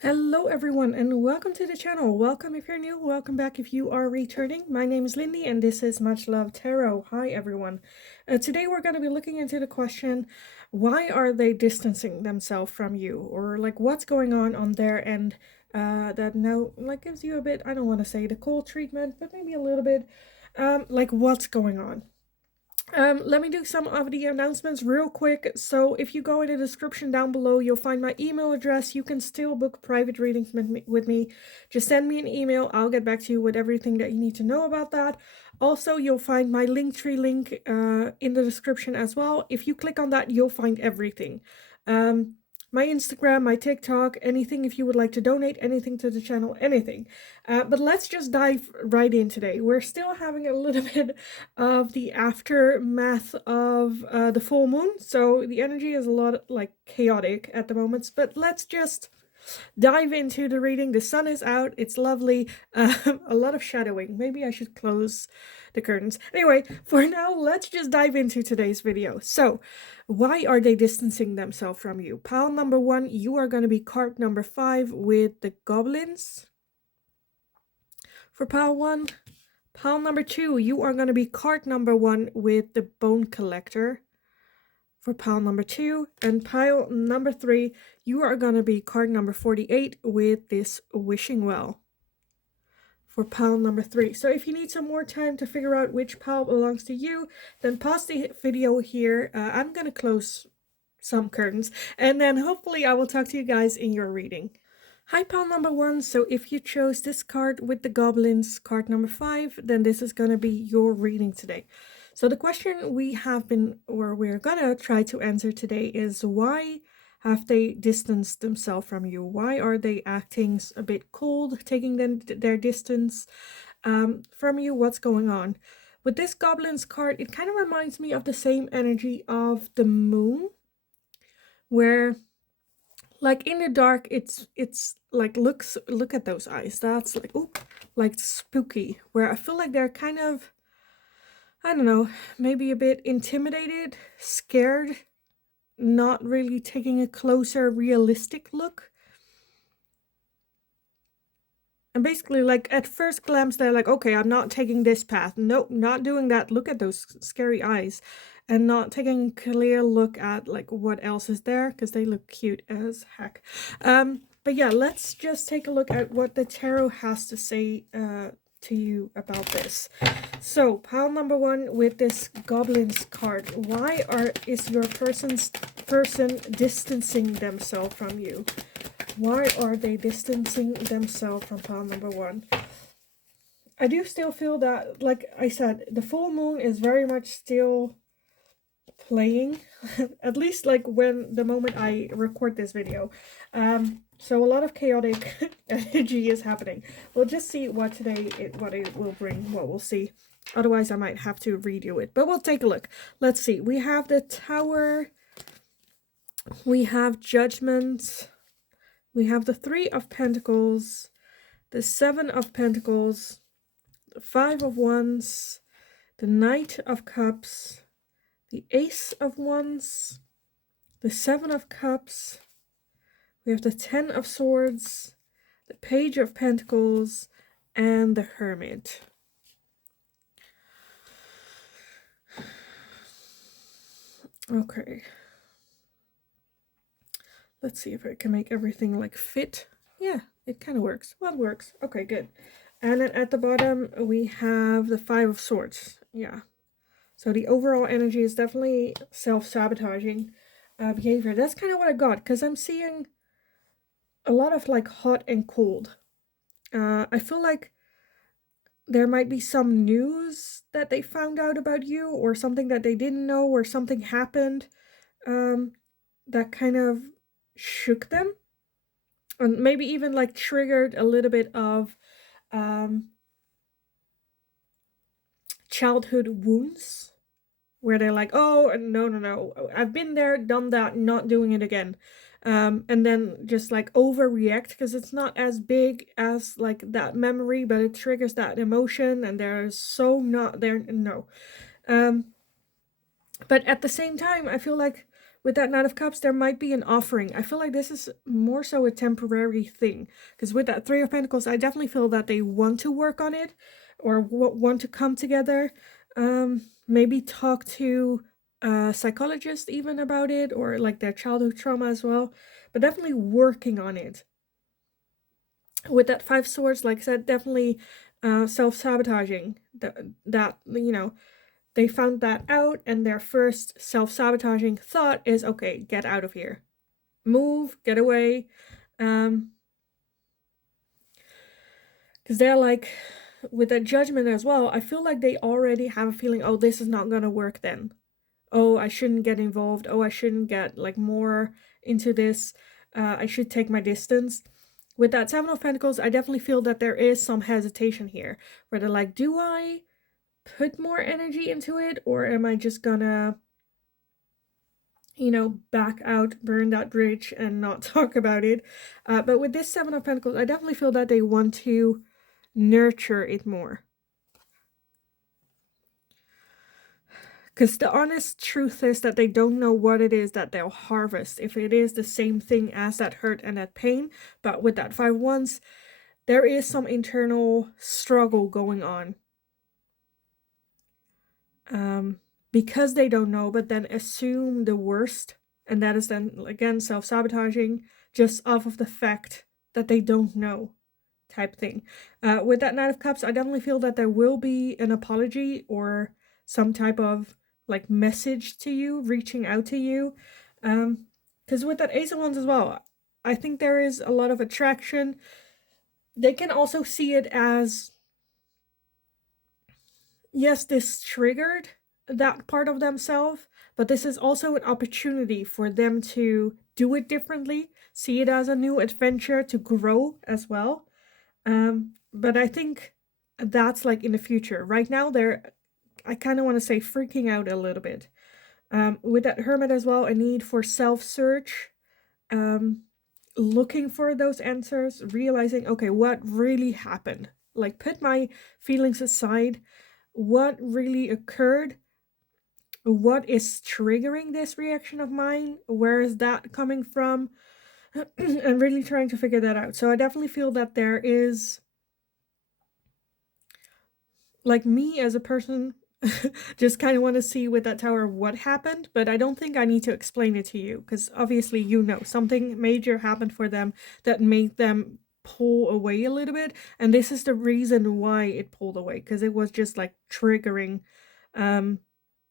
Hello everyone and welcome to the channel. Welcome if you're new, welcome back if you are returning. My name is Lindy and this is Much Love Tarot. Hi everyone. Today we're going to be looking into the question, why are they distancing themselves from you? Or like what's going on their end that now like gives you a bit, I don't want to say the cold treatment, but maybe a little bit like what's going on. Let me do some of the announcements real quick. So if you go in the description down below, you'll find my email address. You can still book private readings with me. Just send me an email. I'll get back to you with everything that you need to know about that. Also, you'll find my Linktree link in the description as well. If you click on that, you'll find everything. My Instagram, my TikTok, anything if you would like to donate, anything to the channel, anything. But let's just dive right in today. We're still having a little bit of the aftermath of the full moon, so the energy is a lot like chaotic at the moment, but let's just dive into the reading. The sun is out, it's lovely. A lot of shadowing. Maybe I should close the curtains. Anyway, for now, let's just dive into today's video. So, why are they distancing themselves from you? Pile number 1, you are going to be card number 5 with the goblins. For pile 1. Pile number 2, you are going to be card number 1 with the bone collector. For pile number 2, and pile number 3, you are going to be card number 48 with this wishing well. For pile number 3. So if you need some more time to figure out which pile belongs to you, then pause the video here. I'm going to close some curtains, and then hopefully I will talk to you guys in your reading. Hi, pile number 1. So if you chose this card with the goblins, card number 5, then this is going to be your reading today. So the question we have been, or we're going to try to answer today is, why have they distanced themselves from you? Why are they acting a bit cold, taking their distance from you? What's going on? With this goblins card, it kind of reminds me of the same energy of the moon, where like in the dark it's like look at those eyes. That's like, oh, like spooky, where I feel like they're kind of, I don't know, maybe a bit intimidated, scared, not really taking a closer realistic look. And basically, like, at first glance they're like, okay, I'm not taking this path, nope, not doing that, look at those scary eyes, and not taking a clear look at like what else is there, because they look cute as heck. But yeah, let's just take a look at what the tarot has to say to you about this. So pile number 1 with this goblins card, why is your person distancing themselves from you? Why are they distancing themselves from pile number 1? I do still feel that, like I said, the full moon is very much still playing, at least like when the moment I record this video. So a lot of chaotic energy is happening. We'll just see what it will bring, what we'll see. Otherwise I might have to redo it, but we'll take a look. Let's see. We have the Tower, we have Judgment, we have the 3 of Pentacles, the 7 of Pentacles, the 5 of Wands, the Knight of Cups, the Ace of Wands, the 7 of Cups, we have the 10 of Swords, the Page of Pentacles, and the Hermit. Okay. Let's see if I can make everything like fit. Yeah, it kind of works. Well, it works. Okay, good. And then at the bottom, we have the 5 of Swords. Yeah. So the overall energy is definitely self-sabotaging behavior. That's kind of what I got, because I'm seeing a lot of like hot and cold. I feel like there might be some news that they found out about you, or something that they didn't know, or something happened that kind of shook them, and maybe even like triggered a little bit of childhood wounds, where they're like, oh, no, I've been there, done that, not doing it again. And then just like overreact, because it's not as big as like that memory, but it triggers that emotion, and they're so not there. No. But at the same time, I feel like With that Knight of Cups, there might be an offering. I feel like this is more so a temporary thing. Because with that Three of Pentacles, I definitely feel that they want to work on it. Or want to come together. Maybe talk to a psychologist even about it. Or like their childhood trauma as well. But definitely working on it. With that Five Swords, like I said, definitely self-sabotaging. That, you know, they found that out, and their first self-sabotaging thought is, okay, get out of here. Move, get away. Because they're like, with that Judgment as well, I feel like they already have a feeling, oh, this is not gonna work then. Oh, I shouldn't get involved. Oh, I shouldn't get like more into this. I should take my distance. With that Seven of Pentacles, I definitely feel that there is some hesitation here. Where they're like, do I put more energy into it, or am I just gonna, you know, back out, burn that bridge, and not talk about it? But with this Seven of Pentacles, I definitely feel that they want to nurture it more. Because the honest truth is that they don't know what it is that they'll harvest. If it is the same thing as that hurt and that pain. But with that Five Wands, there is some internal struggle going on. Because they don't know, but then assume the worst. And that is then, again, self-sabotaging just off of the fact that they don't know type thing. With that Knight of Cups, I definitely feel that there will be an apology or some type of like message to you, reaching out to you. Because with that Ace of Wands as well, I think there is a lot of attraction. They can also see it as, yes, this triggered that part of themselves, but this is also an opportunity for them to do it differently, see it as a new adventure, to grow as well. But I think that's like in the future. Right now, they're, I kind of want to say, freaking out a little bit. With that Hermit as well, a need for self-search, looking for those answers, realizing, okay, what really happened? Like, put my feelings aside. What really occurred? What is triggering this reaction of mine? Where is that coming from? And really trying to figure that out. So I definitely feel that there is, like, me as a person, just kind of want to see with that Tower what happened, but I don't think I need to explain it to you, because obviously you know something major happened for them that made them pull away a little bit, and this is the reason why it pulled away, because it was just like triggering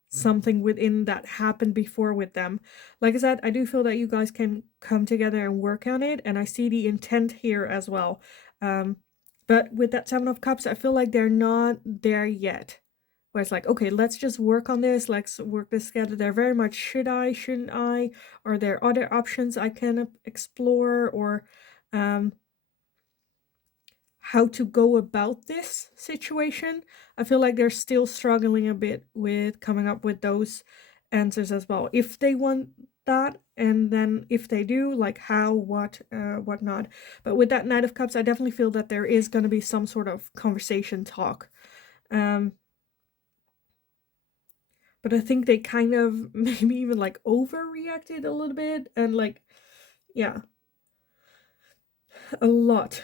something within that happened before with them. Like I said, I do feel that you guys can come together and work on it, and I see the intent here as well. But with that Seven of Cups, I feel like they're not there yet. Where it's like, okay, let's just work on this, let's work this together. They're very much, should I, shouldn't I? Are there other options I can explore? Or how to go about this situation. I feel like they're still struggling a bit with coming up with those answers as well. If they want that, and then if they do, like how, what not. But with that Knight of Cups, I definitely feel that there is going to be some sort of conversation talk. But I think they kind of maybe even like overreacted a little bit, and like, yeah, a lot.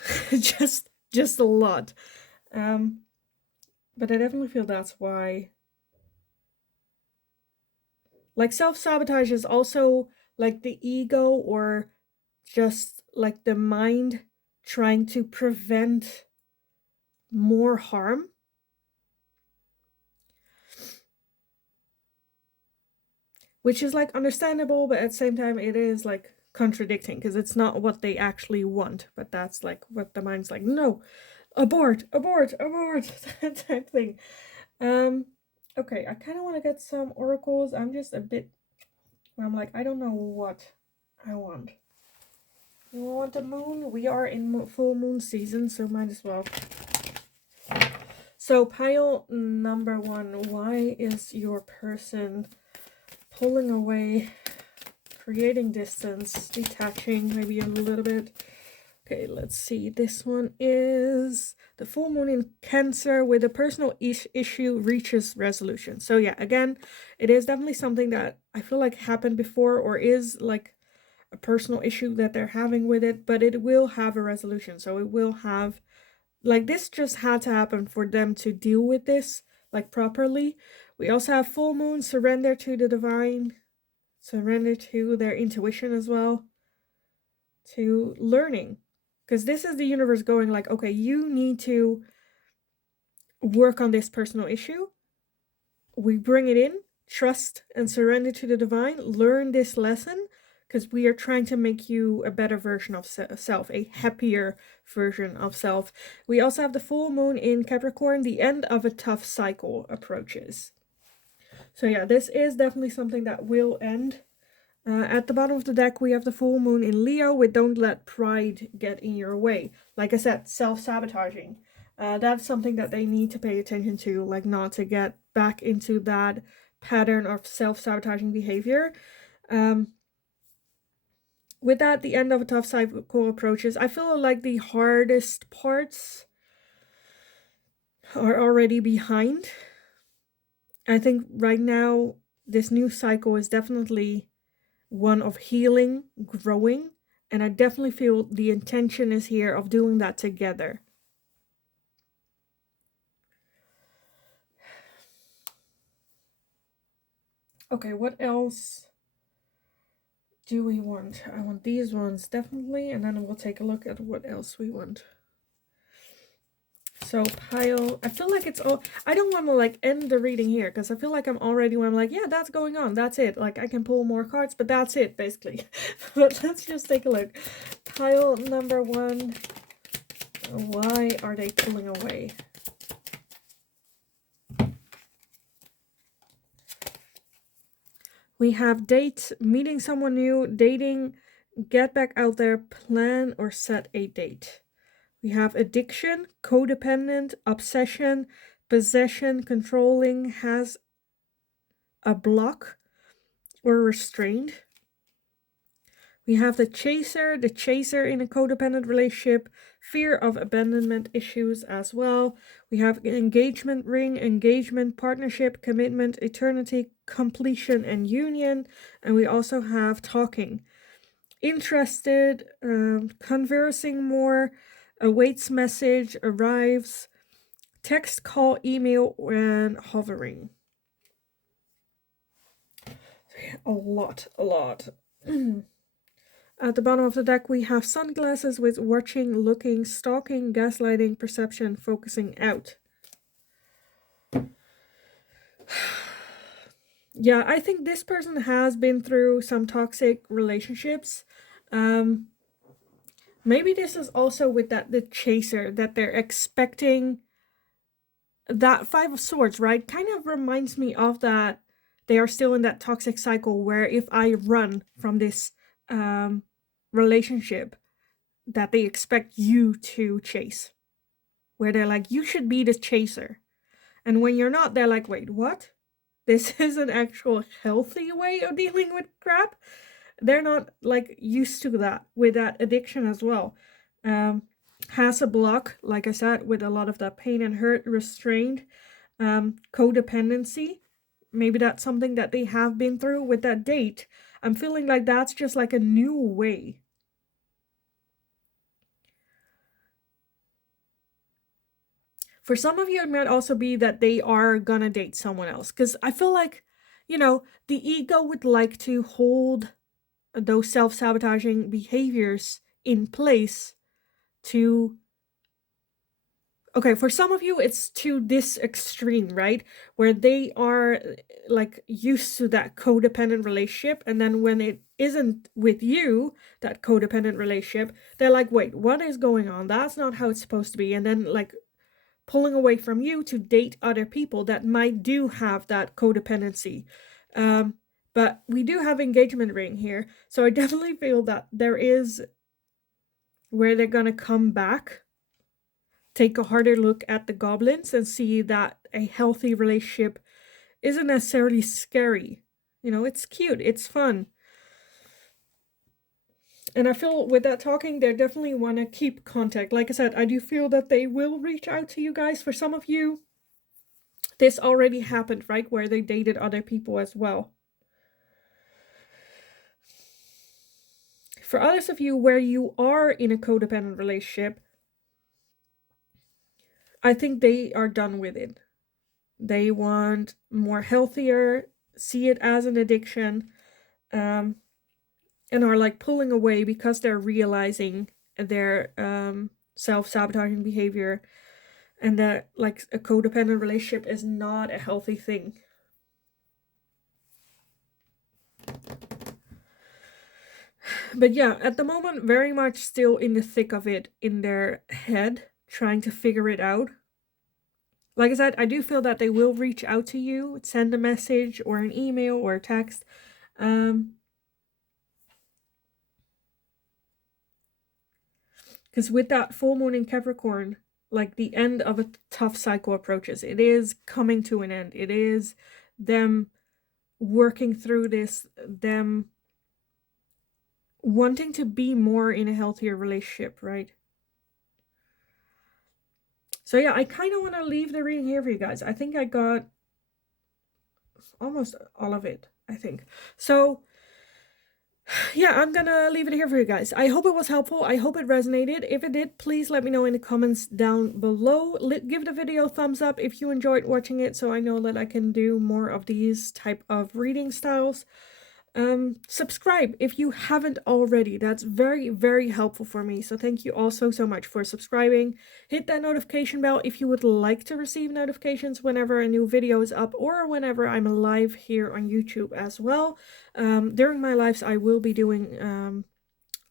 just a lot. But I definitely feel that's why. Like, self-sabotage is also like the ego, or just like the mind trying to prevent more harm. Which is like understandable, but at the same time it is like contradicting, because it's not what they actually want, but that's like what the mind's like, no, abort, abort, abort, that type thing. Okay, I kind of want to get some oracles. I'm just a bit, I'm like, I don't know what I want. You want the moon? We are in full moon season, so might as well. So pile number 1, why is your person pulling away, creating distance, detaching maybe a little bit? Okay, let's see. This one is the full moon in Cancer with a personal issue reaches resolution. So yeah, again, it is definitely something that I feel like happened before or is like a personal issue that they're having with it, but it will have a resolution. So it will have, like, this just had to happen for them to deal with this like properly. We also have full moon, surrender to the divine, surrender to their intuition as well, to learning. Because this is the universe going like, okay, you need to work on this personal issue. We bring it in, trust and surrender to the divine, learn this lesson, because we are trying to make you a better version of self, a happier version of self. We also have the full moon in Capricorn, the end of a tough cycle approaches. So yeah, this is definitely something that will end. At the bottom of the deck, we have the full moon in Leo with don't let pride get in your way. Like I said, self-sabotaging. That's something that they need to pay attention to, like not to get back into that pattern of self-sabotaging behavior. With that, the end of a tough cycle approaches. I feel like the hardest parts are already behind. I think right now, this new cycle is definitely one of healing, growing, and I definitely feel the intention is here of doing that together. Okay, what else do we want? I want these ones definitely, and then we'll take a look at what else we want. So pile, I feel like it's all, I don't want to like end the reading here because I feel like I'm already when I'm like, yeah, that's going on, that's it. Like I can pull more cards, but that's it basically. But let's just take a look. Pile number 1, why are they pulling away? We have date, meeting someone new, dating, get back out there, plan or set a date. We have addiction, codependent, obsession, possession, controlling, has a block, or restrained. We have the chaser in a codependent relationship, fear of abandonment issues as well. We have engagement ring, engagement, partnership, commitment, eternity, completion, and union. And we also have talking. Interested, conversing more, awaits message, arrives, text, call, email, and hovering. A lot. At the bottom of the deck, we have sunglasses with watching, looking, stalking, gaslighting, perception, focusing out. Yeah, I think this person has been through some toxic relationships. Maybe this is also with the chaser, that they're expecting that 5 of Swords, right? Kind of reminds me of that. They are still in that toxic cycle where if I run from this relationship, that they expect you to chase. Where they're like, you should be the chaser. And when you're not, they're like, wait, what? This is an actual healthy way of dealing with crap? They're not like used to that with that addiction as well. Has a block, like I said, with a lot of that pain and hurt, restrained, codependency. Maybe that's something that they have been through with that date. I'm feeling like that's just like a new way. For some of you, it might also be that they are gonna date someone else. Because I feel like, you know, the ego would like to hold those self-sabotaging behaviors in place to... Okay, for some of you, it's to this extreme, right? Where they are like used to that codependent relationship. And then when it isn't with you, that codependent relationship, they're like, wait, what is going on? That's not how it's supposed to be. And then like pulling away from you to date other people that might do have that codependency. But we do have engagement ring here. So I definitely feel that there is where they're gonna come back, take a harder look at the goblins and see that a healthy relationship isn't necessarily scary. You know, it's cute, it's fun. And I feel with that talking, they definitely want to keep contact. Like I said, I do feel that they will reach out to you guys. For some of you, this already happened, right? Where they dated other people as well. For others of you where you are in a codependent relationship, I think they are done with it. They want more healthier, see it as an addiction, and are like pulling away because they're realizing their self-sabotaging behavior, and that like a codependent relationship is not a healthy thing. But yeah, at the moment, very much still in the thick of it in their head, trying to figure it out. Like I said, I do feel that they will reach out to you, send a message or an email or a text. Because with that full moon in Capricorn, like the end of a tough cycle approaches. It is coming to an end. It is them working through this, them wanting to be more in a healthier relationship, right? So yeah, I kind of want to leave the reading here for you guys. I think I got almost all of it, I think. So yeah, I'm gonna leave it here for you guys. I hope it was helpful. I hope it resonated. If it did, please let me know in the comments down below. Give the video a thumbs up if you enjoyed watching it, so I know that I can do more of these type of reading styles. Subscribe if you haven't already. That's very, very helpful for me. So thank you all so much for subscribing. Hit that notification bell if you would like to receive notifications whenever a new video is up or whenever I'm live here on YouTube as well. During my lives, I will be doing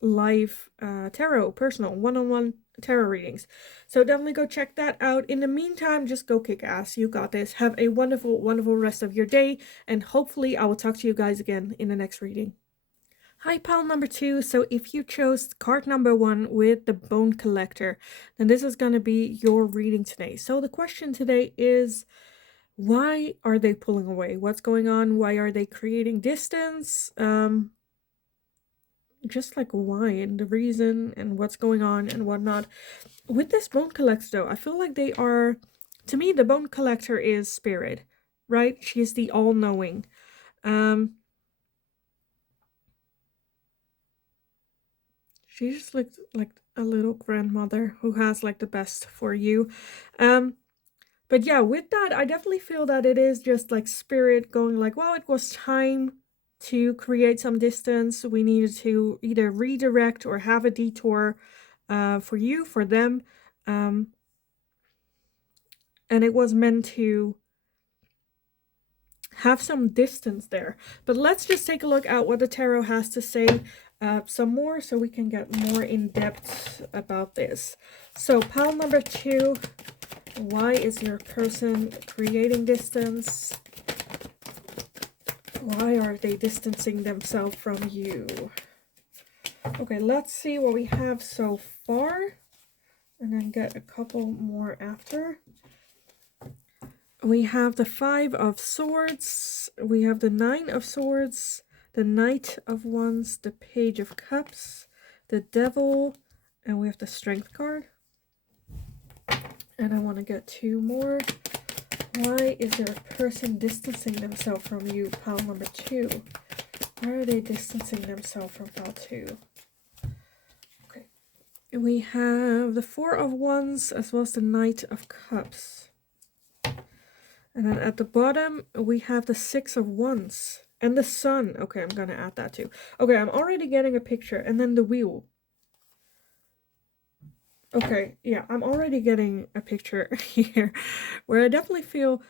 live tarot, personal, one-on-one tarot readings. So definitely go check that out. In the meantime, just go kick ass. You got this. Have a wonderful, wonderful rest of your day. And hopefully I will talk to you guys again in the next reading. Hi, pile number 2. So if you chose card number 1 with the Bone Collector, then this is going to be your reading today. So the question today is, why are they pulling away? What's going on? Why are they creating distance? Just like why and the reason and what's going on and whatnot. With this Bone Collector though, I feel like they are, to me, the Bone Collector is spirit, right? She's the all-knowing. She just looks like a little grandmother who has like the best for you. But yeah, with that, I definitely feel that it is just like spirit going like, well, it was time to create some distance. We needed to either redirect or have a detour for you, for them. And it was meant to have some distance there. But let's just take a look at what the tarot has to say some more so we can get more in depth about this. So pile number 2, why is your person creating distance? Why are they distancing themselves from you? Okay, let's see what we have so far, and then get a couple more after. We have the 5 of Swords, we have the 9 of Swords, the Knight of Wands, the Page of Cups, the Devil, and we have the Strength card. And I want to get 2 more. Why is your person distancing themselves from you, pile number 2? Why are they distancing themselves from pile 2? Okay. We have the 4 of Wands as well as the Knight of Cups. And then at the bottom, we have the 6 of Wands and the Sun. Okay, I'm going to add that too. Okay, I'm already getting a picture. And then the Wheel. Okay, yeah, I'm already getting a picture here where I definitely feel,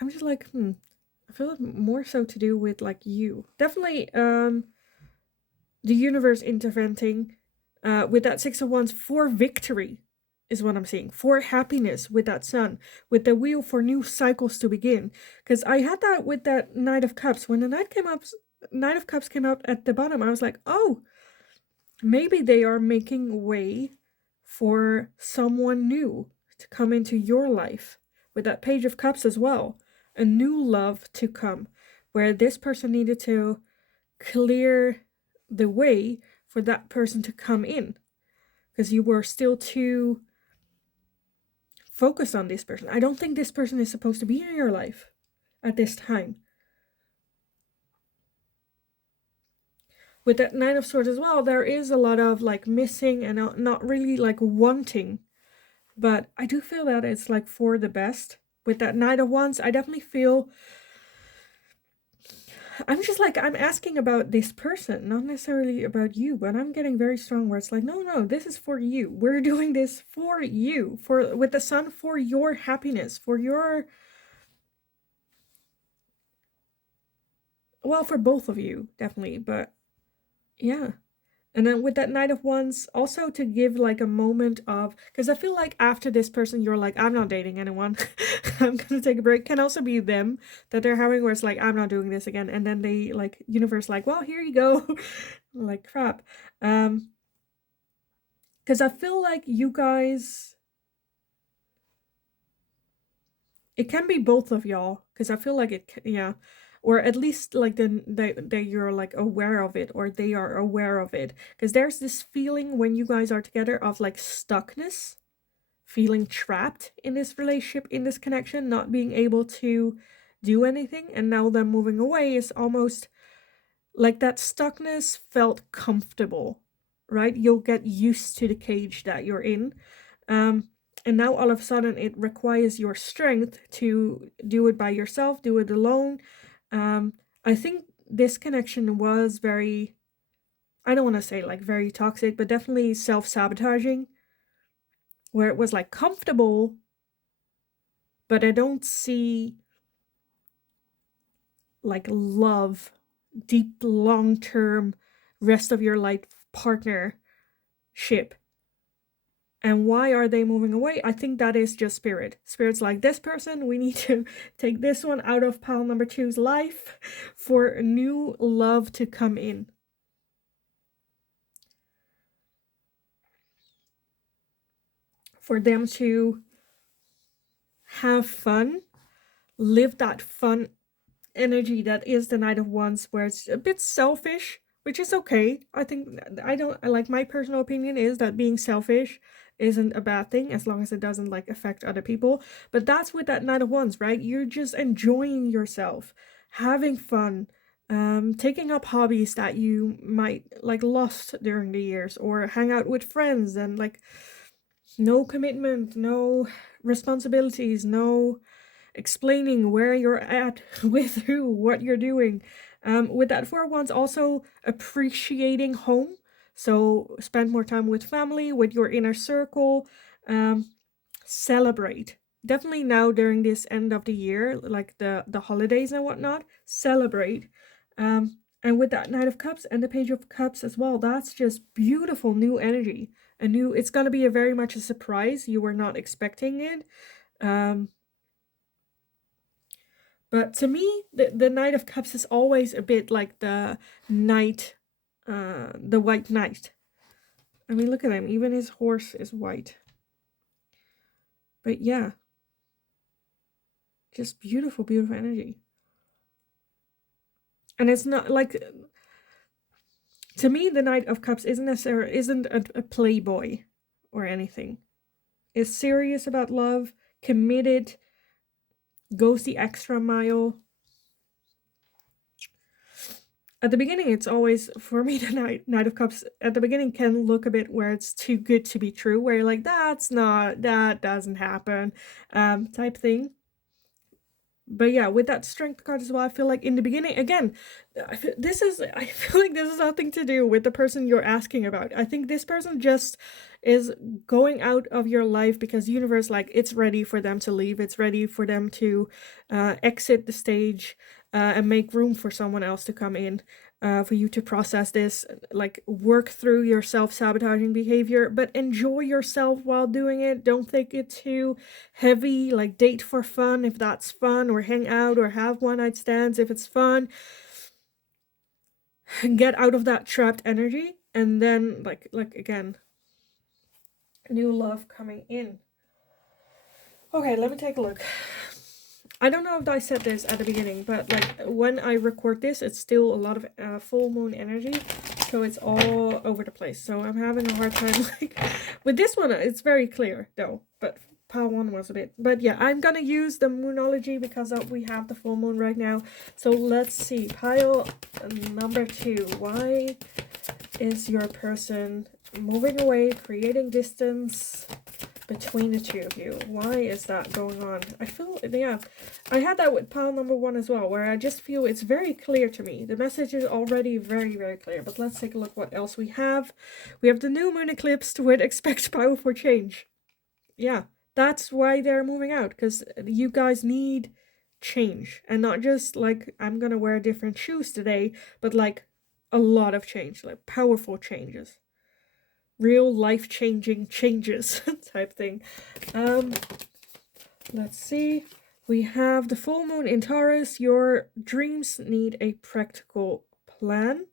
I'm just like, I feel it more so to do with like you. Definitely the universe intervening with that 6 of Wands for victory is what I'm seeing. For happiness with that Sun, with the Wheel for new cycles to begin. Because I had that with that Knight of Cups. When the Knight of Cups came up at the bottom, I was like, oh, maybe they are making way for someone new to come into your life. With that Page of Cups as well, a new love to come, where this person needed to clear the way for that person to come in, because you were still too focused on this person. I don't think this person is supposed to be in your life at this time. With that Nine of Swords as well, there is a lot of like missing and not really like wanting. But I do feel that it's like for the best. With that Knight of Wands, I definitely feel, I'm just like, I'm asking about this person, not necessarily about you, but I'm getting very strong where it's like, no, this is for you. We're doing this for you, with the Sun, for your happiness, for your, well, for both of you, definitely, but yeah. And then with that Knight of Wands, also to give like a moment of, because I feel like after this person, you're like, I'm not dating anyone. I'm going to take a break. Can also be them that they're having where it's like, I'm not doing this again. And then they like, universe like, well, here you go. Like, crap. Because I feel like you guys, it can be both of y'all. Because I feel like it, yeah. Or at least like that you're like aware of it, or they are aware of it, because there's this feeling when you guys are together of like stuckness, feeling trapped in this relationship, in this connection, not being able to do anything. And now them moving away is almost like that stuckness felt comfortable, right? You'll get used to the cage that you're in. And now all of a sudden it requires your strength to do it by yourself, do it alone. I think this connection was very, I don't want to say like very toxic, but definitely self-sabotaging, where it was like comfortable, but I don't see like love, deep, long-term, rest of your life partnership. And why are they moving away? I think that is just spirit. Spirit's like, this person, we need to take this one out of pile number 2's life for new love to come in. For them to have fun, live that fun energy that is the Knight of Wands, where it's a bit selfish, which is okay. I think, I don't like, my personal opinion is that being selfish isn't a bad thing as long as it doesn't like affect other people. But that's with that Knight of Wands, right? You're just enjoying yourself, having fun, taking up hobbies that you might like lost during the years, or hang out with friends, and like no commitment, no responsibilities, no explaining where you're at with who, what you're doing. With that Four of Wands, also appreciating home. So spend more time with family, with your inner circle. Celebrate. Definitely now during this end of the year, like the holidays and whatnot, celebrate. And with that Knight of Cups and the Page of Cups as well, that's just beautiful new energy. It's going to be a very much a surprise. You were not expecting it. But to me, the Knight of Cups is always a bit like the knight, the white knight. I mean, look at him. Even his horse is white. But yeah. Just beautiful, beautiful energy. And it's not like, to me, the Knight of Cups isn't a playboy or anything. It's serious about love, committed, goes the extra mile. At the beginning, it's always, for me, the Knight of Cups at the beginning can look a bit where it's too good to be true, where you're like, that doesn't happen, type thing. But yeah, with that Strength card as well, I feel like in the beginning, again, I feel like this is nothing to do with the person you're asking about. I think this person just is going out of your life because the universe, like, it's ready for them to leave. It's ready for them to exit the stage and make room for someone else to come in. For you to process this, like work through your self-sabotaging behavior, but enjoy yourself while doing it. Don't take it too heavy, like date for fun if that's fun, or hang out or have one-night stands if it's fun. Get out of that trapped energy, and then like again, new love coming in. Okay, let me take a look. I don't know if I said this at the beginning, but like when I record this, it's still a lot of full moon energy. so it's all over the place. So I'm having a hard time, like, with this one, it's very clear, though, but pile 1 was a bit. But yeah, I'm gonna use the moonology because we have the full moon right now. So let's see, pile number 2. Why is your person moving away, creating distance between the two of you? Why is that going on? I feel, yeah, I had that with pile number 1 as well, where I just feel it's very clear to me. The message is already very, very clear, but let's take a look what else we have. We have the new moon eclipse with expect powerful change. Yeah, that's why they're moving out, because you guys need change, and not just like, I'm gonna wear different shoes today, but like a lot of change, like powerful changes. Real life-changing changes type thing. Let's see. We have the full moon in Taurus. Your dreams need a practical plan.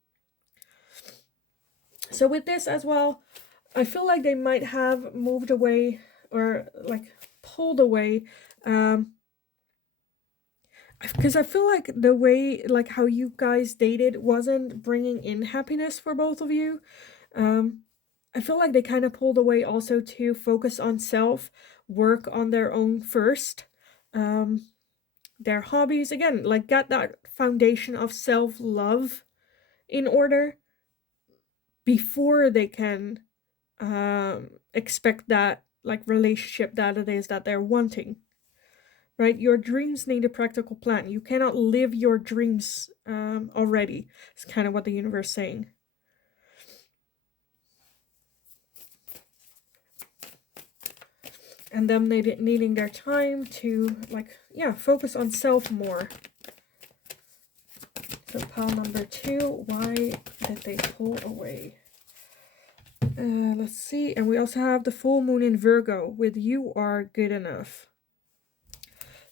So with this as well, I feel like they might have moved away or like pulled away. Because I feel like the way, like how you guys dated wasn't bringing in happiness for both of you. I feel like they kind of pulled away also to focus on self, work on their own first. Their hobbies, again, like get that foundation of self-love in order before they can expect that like relationship that it is that they're wanting. Right? Your dreams need a practical plan. You cannot live your dreams already. It's kind of what the universe is saying. And them needing their time to, like, yeah, focus on self more. So pile number 2, why did they pull away? Let's see. And we also have the full moon in Virgo with you are good enough.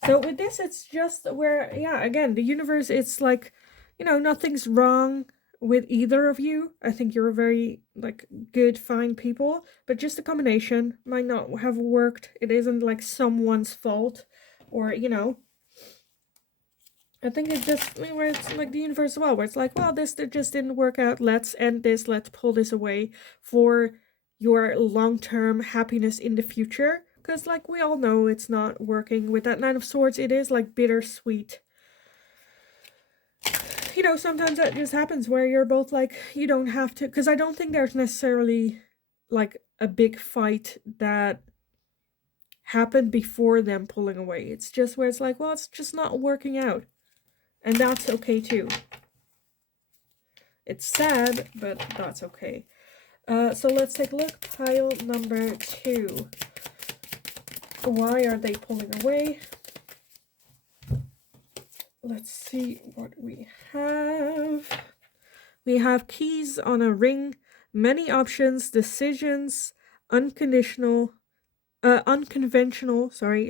So with this, it's just where, yeah, again, the universe, it's like, you know, nothing's wrong with either of you. I think you're very, like, good, fine people, but just the combination might not have worked. It isn't like someone's fault, or, you know, I think it's just where it's like the universe as well, where it's like, well, this just didn't work out. Let's end this. Let's pull this away for your long-term happiness in the future. Because, like, we all know it's not working. With that 9 of Swords, it is, like, bittersweet. You know, sometimes that just happens where you're both like, you don't have to. Because I don't think there's necessarily, like, a big fight that happened before them pulling away. It's just where it's like, well, it's just not working out. And that's okay, too. It's sad, but that's okay. So let's take a look. Pile number 2. Why are they pulling away? Let's see what we have. We have keys on a ring, many options, decisions, unconventional,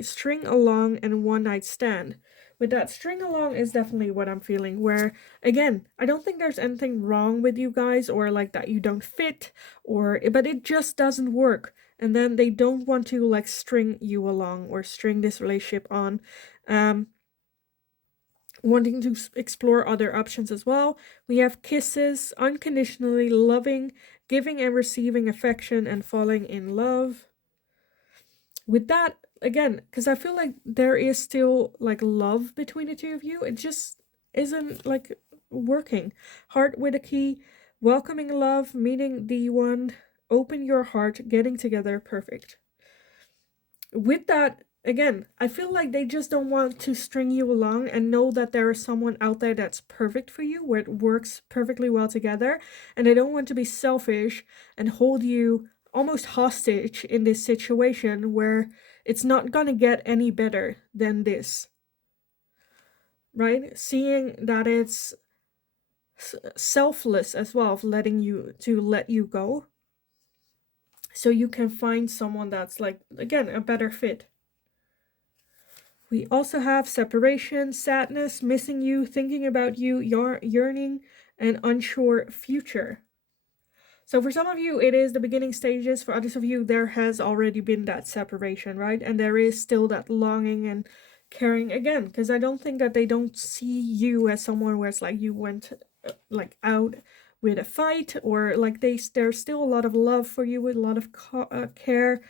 string along, and one night stand. With that, string along is definitely what I'm feeling, where, again, I don't think there's anything wrong with you guys, or like that you don't fit, but it just doesn't work. And then they don't want to, like, string you along or string this relationship on. Wanting to explore other options as well. We have kisses, unconditionally loving, giving and receiving affection, and falling in love. With that, again, because I feel like there is still, like, love between the two of you. It just isn't, like, working. Heart with a key, welcoming love, meeting the one, open your heart, getting together, perfect. With that, again, I feel like they just don't want to string you along and know that there is someone out there that's perfect for you, where it works perfectly well together, and they don't want to be selfish and hold you almost hostage in this situation where it's not gonna get any better than this. Right? Seeing that it's selfless as well, of let you go, so you can find someone that's, like, again, a better fit. We also have separation, sadness, missing you, thinking about you, yearning, and unsure future. So for some of you, it is the beginning stages. For others of you, there has already been that separation, right? And there is still that longing and caring, again, because I don't think that they don't see you as someone where it's like you went, like, out with a fight, or like there's still a lot of love for you, with a lot of care,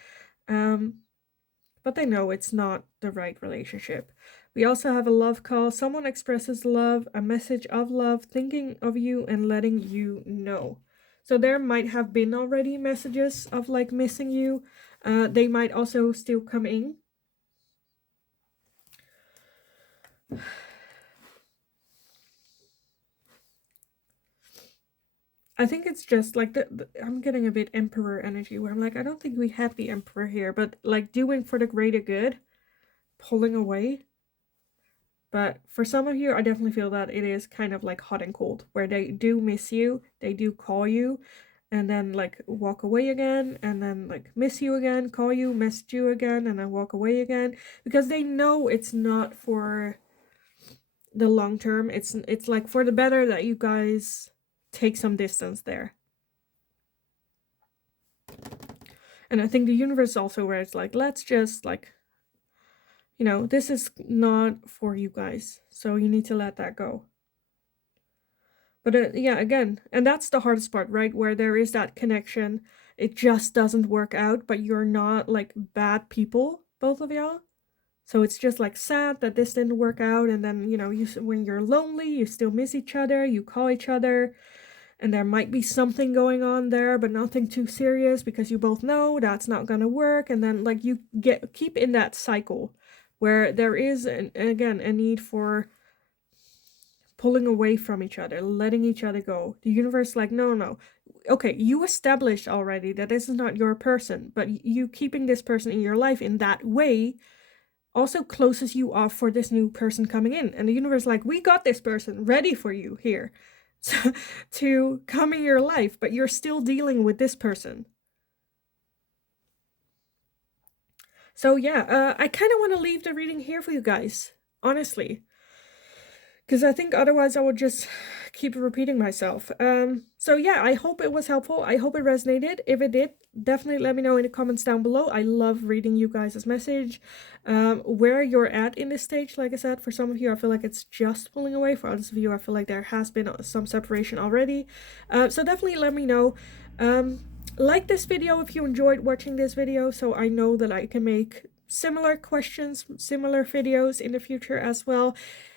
but they know it's not the right relationship. We also have a love call. Someone expresses love, a message of love, thinking of you and letting you know. So there might have been already messages of like missing you. They might also still come in. I think it's just like I'm getting a bit emperor energy, where I'm like, I don't think we had the emperor here, but like doing for the greater good, pulling away. But for some of you, I definitely feel that it is kind of like hot and cold, where they do miss you, they do call you, and then like walk away again, and then like miss you again, call you, message you again, and then walk away again, because they know it's not for the long term. It's like for the better that you guys take some distance there. And I think the universe also, where it's like, let's just like, you know, this is not for you guys, so you need to let that go. But yeah, again, and that's the hardest part, right? Where there is that connection, it just doesn't work out, but you're not like bad people, both of y'all. So it's just like sad that this didn't work out, and then, you know, when you're lonely, you still miss each other, you call each other, and there might be something going on there, but nothing too serious, because you both know that's not gonna work, and then like you keep in that cycle where there is again a need for pulling away from each other, letting each other go. The universe like, no, okay, you established already that this is not your person, but you keeping this person in your life in that way also closes you off for this new person coming in. And the universe like, we got this person ready for you here to come in your life, but you're still dealing with this person. So yeah, I kind of want to leave the reading here for you guys, honestly, because I think otherwise I would just keep repeating myself. So yeah, I hope it was helpful. I hope it resonated. If it did, definitely let me know in the comments down below. I love reading you guys' message. Where you're at in this stage, like I said, for some of you, I feel like it's just pulling away. For others of you, I feel like there has been some separation already. So definitely let me know. Like this video if you enjoyed watching this video, so I know that I can make similar questions, similar videos in the future as well.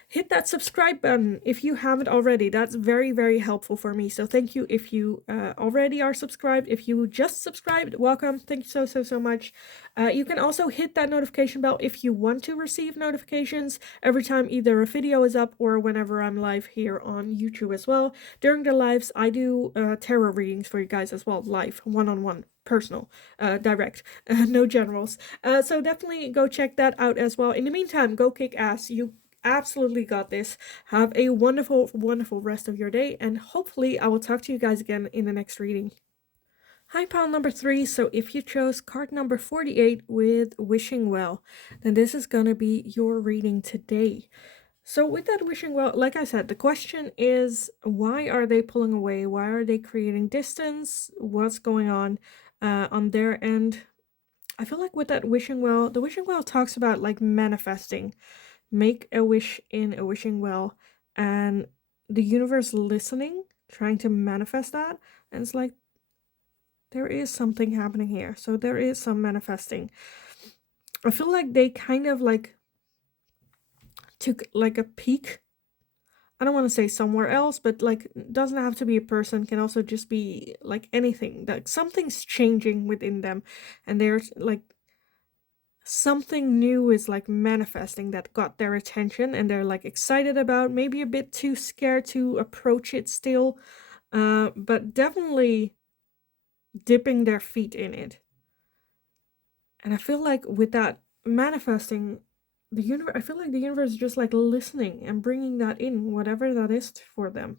Hit that subscribe button if you haven't already. That's very, very helpful for me. So thank you if you already are subscribed. If you just subscribed, welcome. Thank you so much. You can also hit that notification bell if you want to receive notifications every time either a video is up or whenever I'm live here on YouTube as well. During the lives, I do tarot readings for you guys as well, live, one-on-one. Personal, direct, no generals. So definitely go check that out as well. In the meantime, go kick ass. You absolutely got this. Have a wonderful, wonderful rest of your day, and hopefully I will talk to you guys again in the next reading. Hi, pile number 3. So if you chose card number 48 with wishing well, then this is gonna be your reading today. So with that wishing well, like I said, the question is, why are they pulling away? Why are they creating distance? What's going on their end? I feel like with that wishing well, the wishing well talks about like manifesting. Make a wish in a wishing well, and the universe listening, trying to manifest that. And it's like, there is something happening here. So there is some manifesting. I feel like they kind of like took like a peek. I don't want to say somewhere else, but like, doesn't have to be a person, can also just be like anything. That something's changing within them, and they're like, something new is like manifesting that got their attention, and they're like excited about, maybe a bit too scared to approach it still, but definitely dipping their feet in it. And I feel like with that manifesting, the universe, I feel like the universe is just like listening and bringing that in, whatever that is for them.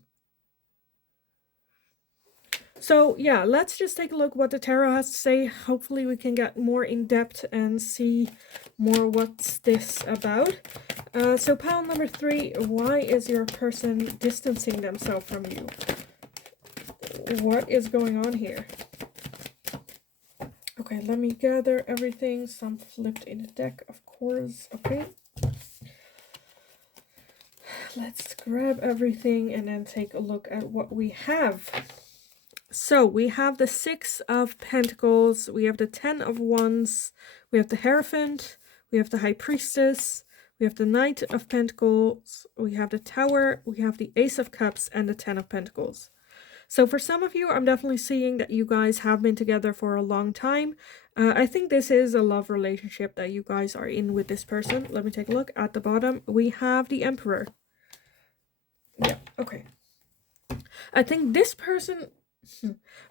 So yeah, let's just take a look what the tarot has to say. Hopefully we can get more in depth and see more what's this about. So pile number 3, why is your person distancing themselves from you? What is going on here? Okay, let me gather everything. Some flipped in the deck, of course. Okay. let's grab everything and then take a look at what we have. So we have the 6 of Pentacles, we have the 10 of Wands, we have the Hierophant, we have the High Priestess, we have the Knight of Pentacles, we have the Tower, we have the Ace of Cups, and the 10 of Pentacles. So for some of you, I'm definitely seeing that you guys have been together for a long time. I think this is a love relationship that you guys are in with this person. Let me take a look. At the bottom, we have the Emperor. Yeah, okay. I think this person...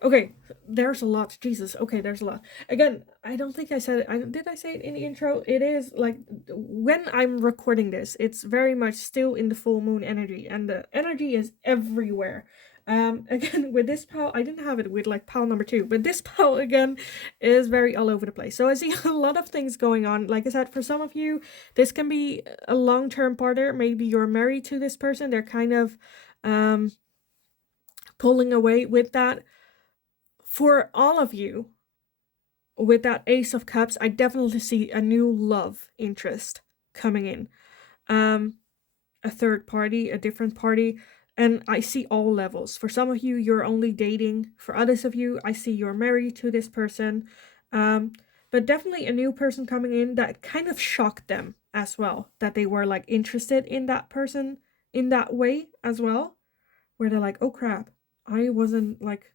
Okay, there's a lot. Jesus, okay, there's a lot. Again, I don't think I said it. Did I say it in the intro? It is like, when I'm recording this, it's very much still in the full moon energy, and the energy is everywhere. Again, with this pal, I didn't have it with like pal number 2, but this pal again is very all over the place. So I see a lot of things going on. Like I said, for some of you, this can be a long-term partner. Maybe you're married to this person. They're kind of pulling away with that. For all of you, with that Ace of Cups, I definitely see a new love interest coming in. A third party, a different party, and I see all levels. For some of you, you're only dating. For others of you, I see you're married to this person. But definitely a new person coming in that kind of shocked them as well, that they were like interested in that person in that way as well, where they're like, oh crap, I wasn't like,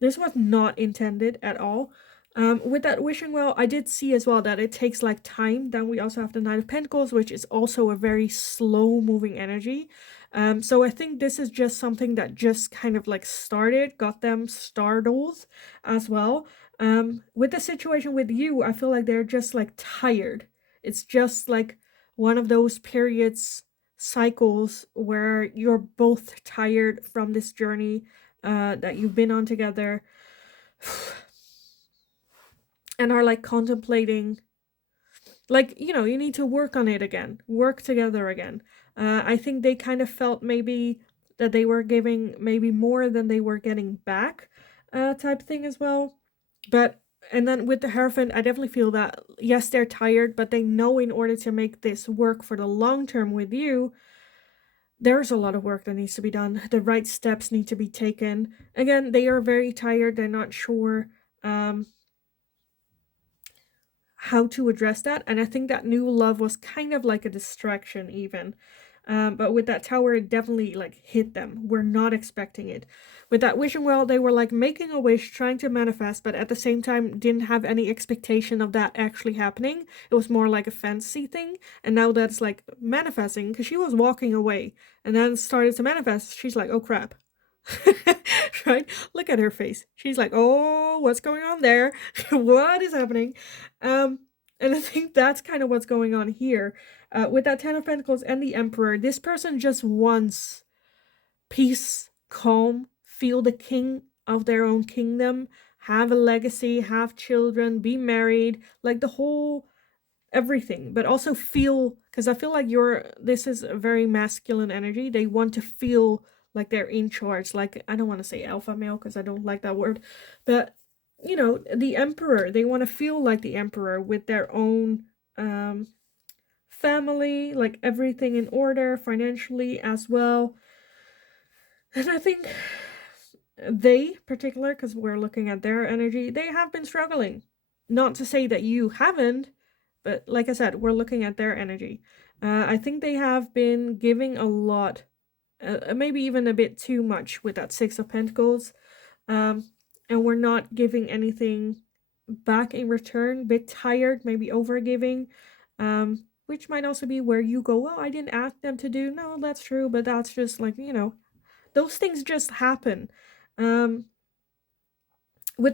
this was not intended at all. With that wishing well, I did see as well that it takes like time. Then we also have the Knight of Pentacles, which is also a very slow moving energy. So I think this is just something that just kind of like started, got them startled as well. With the situation with you, I feel like they're just like tired. It's just like one of those periods, cycles where you're both tired from this journey that you've been on together and are like contemplating, like, you know, you need to work on it again, work together again. I think they kind of felt maybe that they were giving maybe more than they were getting back, type thing as well. But and then with the Hierophant, I definitely feel that yes, they're tired, but they know in order to make this work for the long term with you, there's a lot of work that needs to be done. The right steps need to be taken. Again, they are very tired. They're not sure how to address that. And I think that new love was kind of like a distraction even. But with that Tower, it definitely like hit them. We're not expecting it. With that wishing well, they were like making a wish, trying to manifest, but at the same time didn't have any expectation of that actually happening. It was more like a fantasy thing. And now that's like manifesting, because she was walking away and then started to manifest. She's like, oh crap. Right? Look at her face. She's like, oh, what's going on there? What is happening? And I think that's kind of what's going on here. With that 10 of Pentacles and the Emperor, this person just wants peace, calm, feel the king of their own kingdom, have a legacy, have children, be married, like the whole everything, but also feel, because I feel like this is a very masculine energy. They want to feel like they're in charge. Like, I don't want to say alpha male because I don't like that word, but you know, the Emperor, they want to feel like the Emperor with their own family, like everything in order financially as well. And I think they, particular, because we're looking at their energy, they have been struggling. Not to say that you haven't, but like I said, we're looking at their energy. I think they have been giving a lot, maybe even a bit too much with that 6 of Pentacles. And we're not giving anything back in return. A bit tired, maybe overgiving. Which might also be where you go, well, I didn't ask them to do. No, that's true, but that's just like, you know, those things just happen. With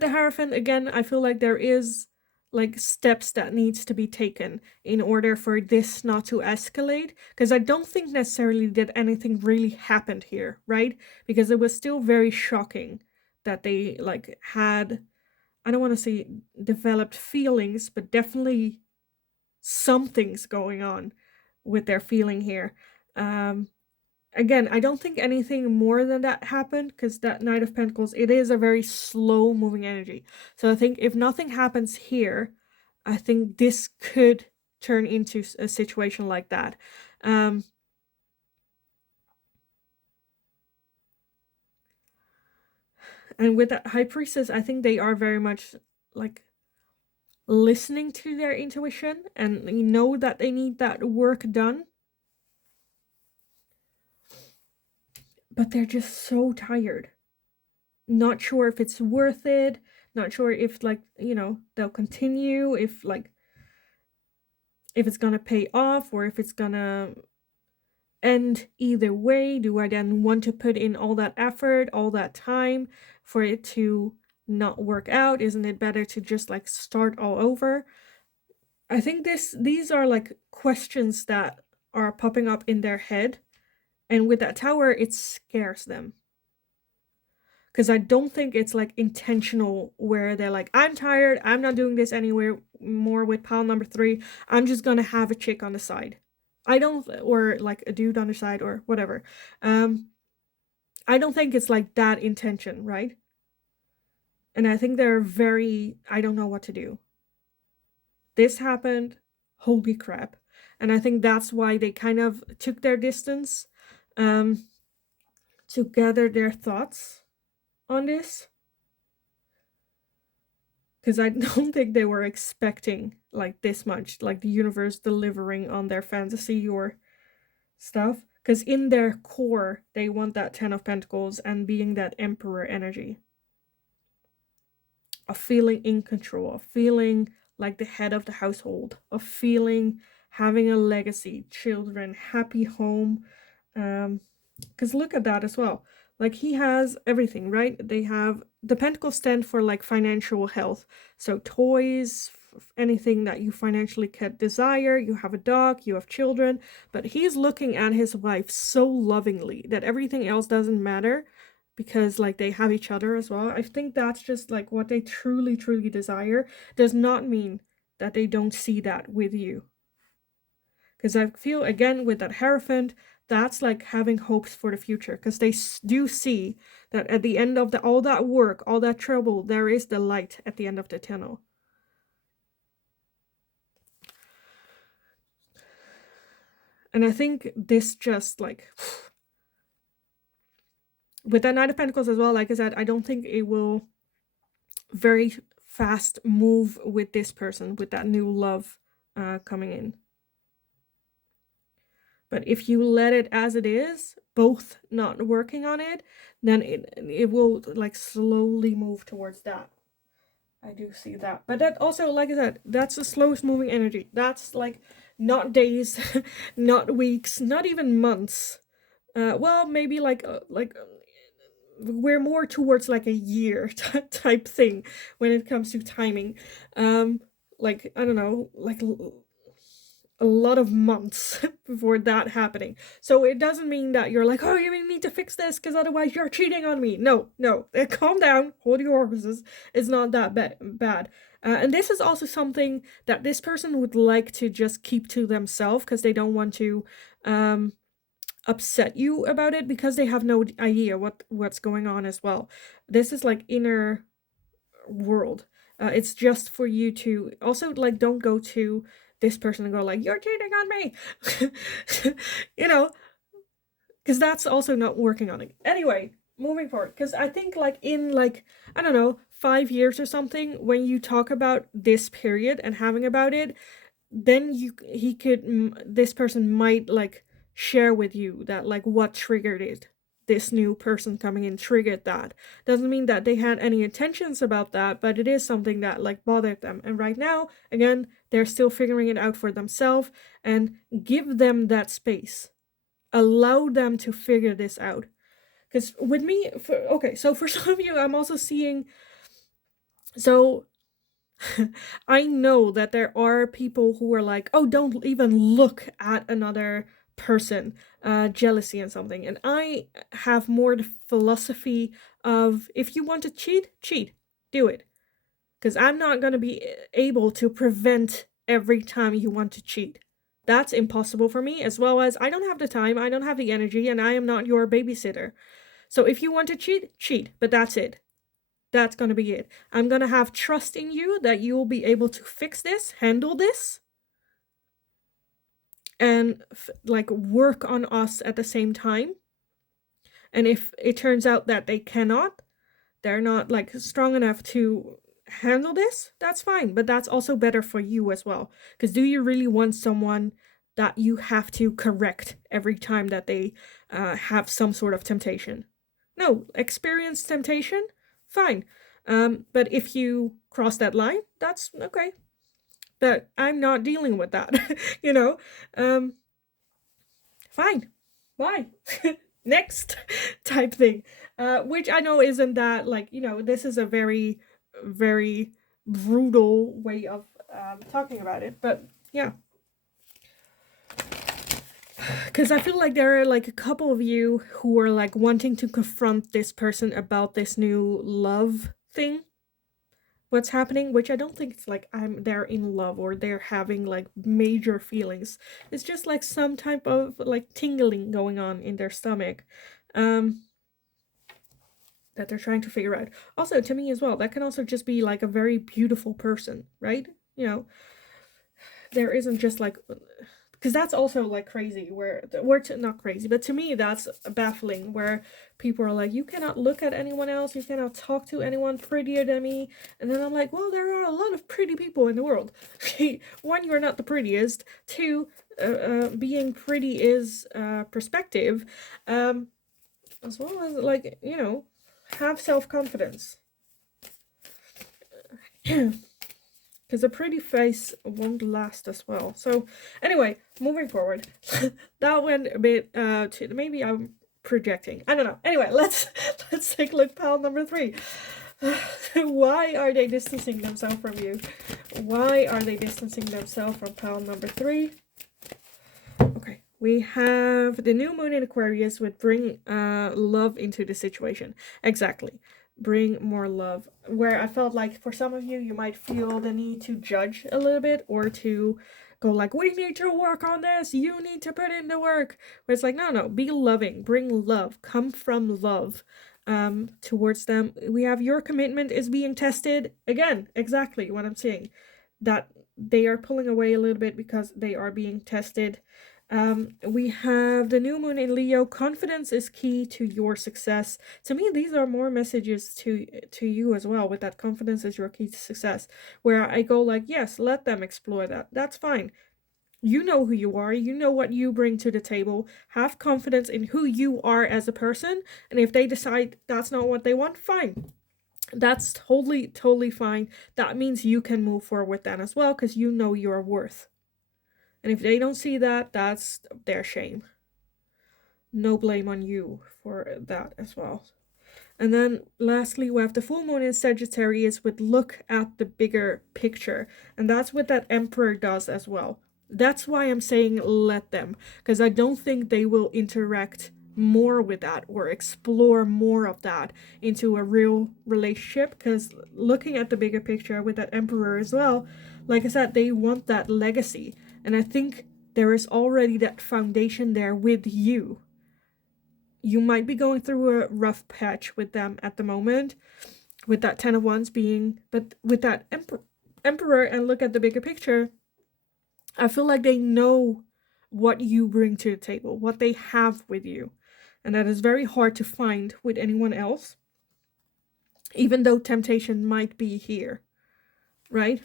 the Hierophant, again, I feel like there is like steps that needs to be taken in order for this not to escalate, because I don't think necessarily that anything really happened here, right? Because it was still very shocking that they like had, I don't want to say developed feelings, but definitely something's going on with their feeling here. Again, I don't think anything more than that happened, because that Knight of Pentacles, it is a very slow moving energy. So I think if nothing happens here, I think this could turn into a situation like that. And with that High Priestess, I think they are very much like listening to their intuition and know that they need that work done. But they're just so tired. Not sure if it's worth it. Not sure if, like, they'll continue, if it's gonna pay off or if it's gonna end either way. Do I then want to put in all that effort, all that time for it to not work out? Isn't it better to just like start all over? I think these are like questions that are popping up in their head, and with that Tower, it scares them. Because I don't think it's like intentional where they're like, I'm tired, I'm not doing this anywhere more with pile number 3, I'm just gonna have a chick on the side. I don't, or like a dude on the side or whatever. I don't think it's like that intention, right? And I think they're very, I don't know what to do. This happened, holy crap. And I think that's why they kind of took their distance to gather their thoughts on this. Because I don't think they were expecting like this much, like the universe delivering on their fantasy or stuff. Because in their core, they want that 10 of Pentacles and being that Emperor energy. Of feeling in control, of feeling like the head of the household, of feeling having a legacy, children, happy home. Because look at that as well. Like he has everything, right? They have the Pentacles stand for like financial health. So toys, anything that you financially could desire. You have a dog, you have children, but he's looking at his wife so lovingly that everything else doesn't matter because like they have each other as well. I think that's just like what they truly, truly desire. Does not mean that they don't see that with you. Because I feel, again, with that Hierophant, that's like having hopes for the future. Because they do see that at the end of all that work, all that trouble, there is the light at the end of the tunnel. And I think this just like... with that Knight of Pentacles as well, like I said, I don't think it will very fast move with this person, with that new love coming in. But if you let it as it is, both not working on it, then it will like slowly move towards that. I do see that. But that also, like I said, that's the slowest moving energy. That's like not days, not weeks, not even months. Well, maybe like we're more towards like a year type thing when it comes to timing. Like, I don't know, like a lot of months before that happening. So it doesn't mean that you're like, oh, you need to fix this because otherwise you're cheating on me. No, calm down, hold your horses. It's not that bad. And this is also something that this person would like to just keep to themselves because they don't want to upset you about it because they have no idea what's going on as well. This is like inner world. It's just for you to also like don't go to this person and go like, you're cheating on me. You know, because that's also not working on it. Anyway, moving forward, because I think like in like, I don't know, 5 years or something, when you talk about this period and having about it, then this person might like share with you that like what triggered it. This new person coming in triggered that. Doesn't mean that they had any intentions about that, but it is something that like bothered them. And right now, again, they're still figuring it out for themselves, and give them that space. Allow them to figure this out. Because with me, so for some of you, I'm also seeing, so I know that there are people who are like, oh, don't even look at another person, jealousy and something. And I have more the philosophy of, if you want to cheat, do it. Because I'm not going to be able to prevent every time you want to cheat. That's impossible for me, as well as I don't have the time, I don't have the energy, and I am not your babysitter. So if you want to cheat, but that's it. That's going to be it. I'm going to have trust in you that you will be able to fix this, handle this, and like work on us at the same time. And if it turns out that they cannot, they're not like strong enough to handle this, that's fine. But that's also better for you as well. Because do you really want someone that you have to correct every time that they have some sort of temptation? No, experience temptation, fine. But if you cross that line, that's okay. But I'm not dealing with that, you know? Um, fine. Why? Next type thing. Which I know isn't that, like, this is a very, very brutal way of talking about it. But yeah. Because I feel like there are like a couple of you who are like wanting to confront this person about this new love thing. What's happening, which I don't think it's like they're in love or they're having like major feelings. It's just like some type of like tingling going on in their stomach. That they're trying to figure out. Also, to me as well, that can also just be like a very beautiful person, right? There isn't just like, because that's also like crazy, where not crazy, but to me that's baffling, where people are like, you cannot look at anyone else, you cannot talk to anyone prettier than me. And then I'm like, well, there are a lot of pretty people in the world. One, you're not the prettiest. Two, being pretty is perspective, as well as like, have self-confidence. Because a pretty face won't last as well. So anyway, moving forward. That went a bit maybe I'm projecting, I don't know. Anyway, let's take a look. Pile number 3. Why are they distancing themselves from you? Why are they distancing themselves from pile number 3? Okay, we have the new moon in Aquarius would bring love into the situation. Exactly. Bring more love. Where I felt like for some of you, you might feel the need to judge a little bit, or to go like, we need to work on this, you need to put in the work. Where it's like, no, be loving, bring love, come from love towards them. We have your commitment is being tested. Again, exactly what I'm saying. That they are pulling away a little bit because they are being tested. We have the new moon in Leo. Confidence is key to your success. To me, these are more messages to you as well, with that confidence is your key to success. Where I go like, yes, let them explore that. That's fine. You know who you are. You know what you bring to the table. Have confidence in who you are as a person. And if they decide that's not what they want, fine. That's totally fine. That means you can move forward with that as well, because you know your worth. And if they don't see that, that's their shame. No blame on you for that as well. And then lastly, we have the full moon in Sagittarius with look at the bigger picture. And that's what that Emperor does as well. That's why I'm saying let them. Because I don't think they will interact more with that or explore more of that into a real relationship. Because looking at the bigger picture with that Emperor as well, like I said, they want that legacy. And I think there is already that foundation there with you. You might be going through a rough patch with them at the moment, with that 10 of Wands being, but with that Emperor and look at the bigger picture, I feel like they know what you bring to the table, what they have with you. And that is very hard to find with anyone else, even though temptation might be here, right?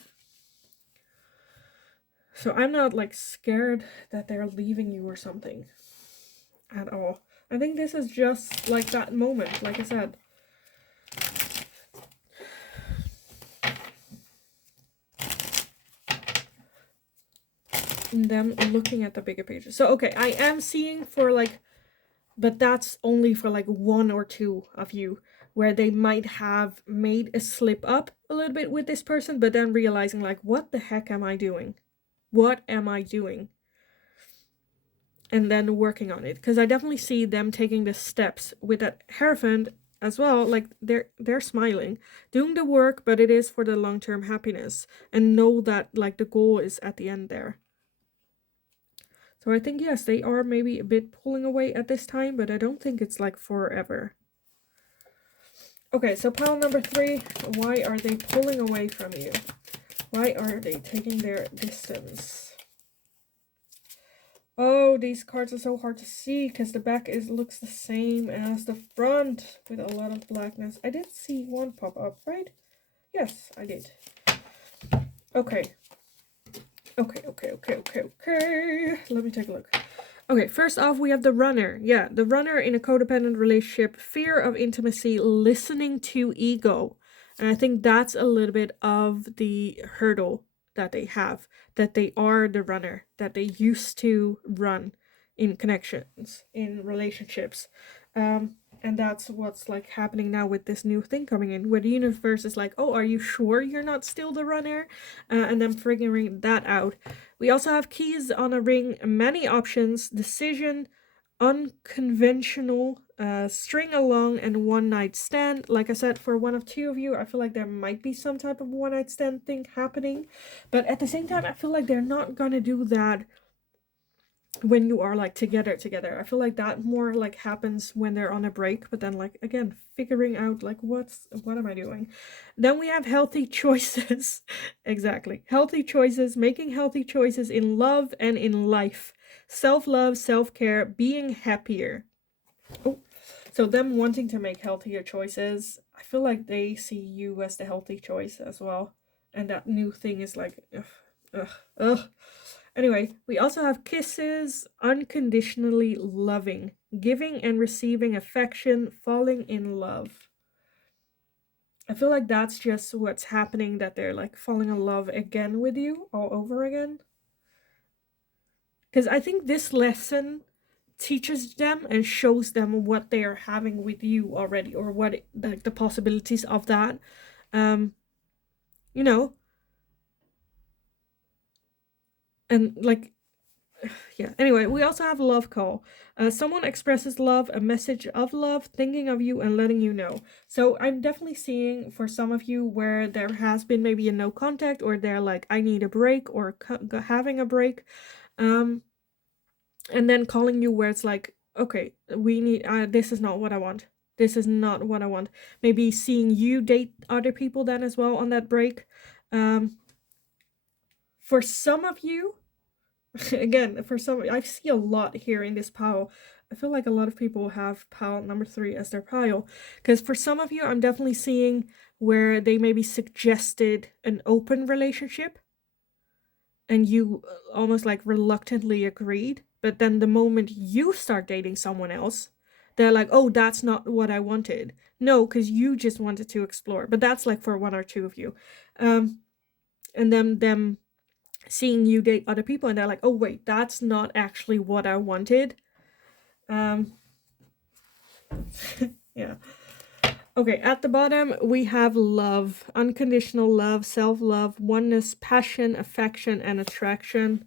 So I'm not like scared that they're leaving you or something at all. I think this is just like that moment, like I said. And them looking at the bigger picture. So, okay, I am seeing for like, but that's only for like 1 or 2 of you, where they might have made a slip up a little bit with this person, but then realizing like, what the heck am I doing? What am I doing? And then working on it. Because I definitely see them taking the steps with that Hierophant as well. Like they're smiling, doing the work, but it is for the long-term happiness, and know that like the goal is at the end there. So I think, yes, they are maybe a bit pulling away at this time, but I don't think it's like forever. Okay, so pile number 3, why are they pulling away from you? Why are they taking their distance? Oh, these cards are so hard to see because the back looks the same as the front with a lot of blackness. I did see one pop up, right? Yes, I did. Okay. Okay. Let me take a look. Okay, first off, we have the runner. Yeah, the runner in a codependent relationship, fear of intimacy, listening to ego. And I think that's a little bit of the hurdle that they have, that they are the runner, that they used to run in connections, in relationships. And that's what's like happening now with this new thing coming in, where the universe is like, oh, are you sure you're not still the runner? And then figuring that out. We also have keys on a ring, many options, decision, unconventional, string along, and one night stand. Like I said, for one of two of you, I feel like there might be some type of one night stand thing happening. But at the same time, I feel like they're not gonna do that when you are like together. I feel like that more like happens when they're on a break, but then like again figuring out like what am I doing. Then we have healthy choices. Exactly, healthy choices, making healthy choices in love and in life, self-love, self-care, being happier. Oh, so them wanting to make healthier choices, I feel like they see you as the healthy choice as well, and that new thing is like ugh. Anyway, we also have kisses, unconditionally loving, giving and receiving affection, falling in love. I feel like that's just what's happening, that they're like falling in love again with you all over again. Because I think this lesson teaches them and shows them what they are having with you already, or what like the possibilities of that. You know, and like yeah, anyway, we also have love call. Someone expresses love, a message of love, thinking of you and letting you know. So I'm definitely seeing for some of you where there has been maybe a no contact, or they're like, I need a break, or having a break, and then calling you where it's like, okay, we need this is not what I want. This is not what I want. Maybe seeing you date other people then as well on that break. For some of you, again, for some, I see a lot here in this pile. I feel like a lot of people have pile number 3 as their pile, because for some of you, I'm definitely seeing where they maybe suggested an open relationship and you almost like reluctantly agreed, but then the moment you start dating someone else, they're like, oh, that's not what I wanted. No, because you just wanted to explore. But that's like for one or two of you. And then them seeing you date other people and they're like, oh wait, that's not actually what I wanted. Yeah. Okay, at the bottom we have love, unconditional love, self-love, oneness, passion, affection, and attraction.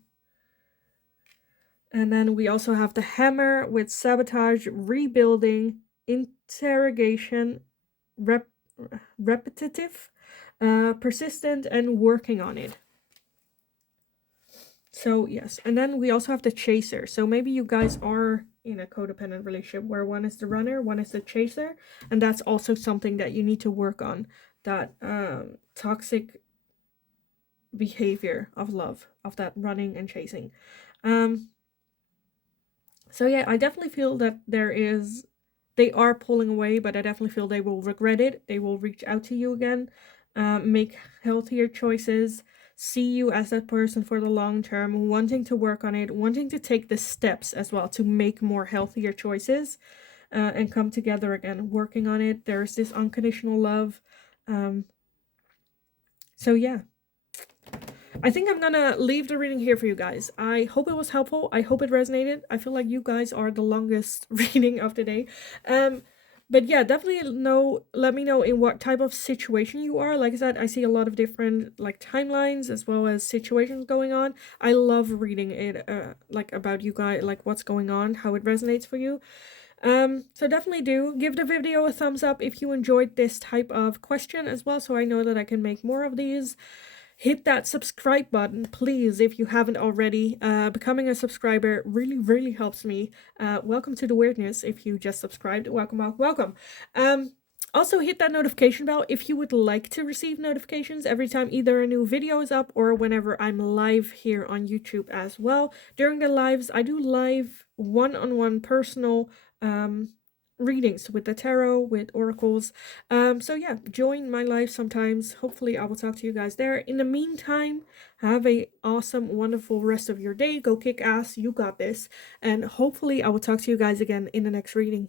And then we also have the hammer with sabotage, rebuilding, interrogation, repetitive, persistent, and working on it. So yes, and then we also have the chaser. So maybe you guys are in a codependent relationship where one is the runner, one is the chaser, and that's also something that you need to work on, that toxic behavior of love, of that running and chasing. So yeah, I definitely feel that they are pulling away, but I definitely feel they will regret it. They will reach out to you again, make healthier choices, see you as that person for the long term, wanting to work on it, wanting to take the steps as well to make more healthier choices, and come together again, working on it. There's this unconditional love. So yeah. I think I'm gonna leave the reading here for you guys. I hope it was helpful. I hope it resonated. I feel like you guys are the longest reading of the day. But yeah, definitely let me know in what type of situation you are. Like I said, I see a lot of different like timelines as well as situations going on. I love reading it like about you guys, like what's going on, how it resonates for you. So definitely do give the video a thumbs up if you enjoyed this type of question as well, so I know that I can make more of these. Hit that subscribe button, please, if you haven't already. Becoming a subscriber really helps me. Welcome to the weirdness if you just subscribed. Welcome. Also, hit that notification bell if you would like to receive notifications every time either a new video is up or whenever I'm live here on YouTube as well. During the lives, I do live one-on-one personal readings with the tarot, with oracles. So yeah, join my live sometimes. Hopefully I will talk to you guys there. In the meantime, have a awesome, wonderful rest of your day. Go kick ass. You got this. And hopefully I will talk to you guys again in the next reading.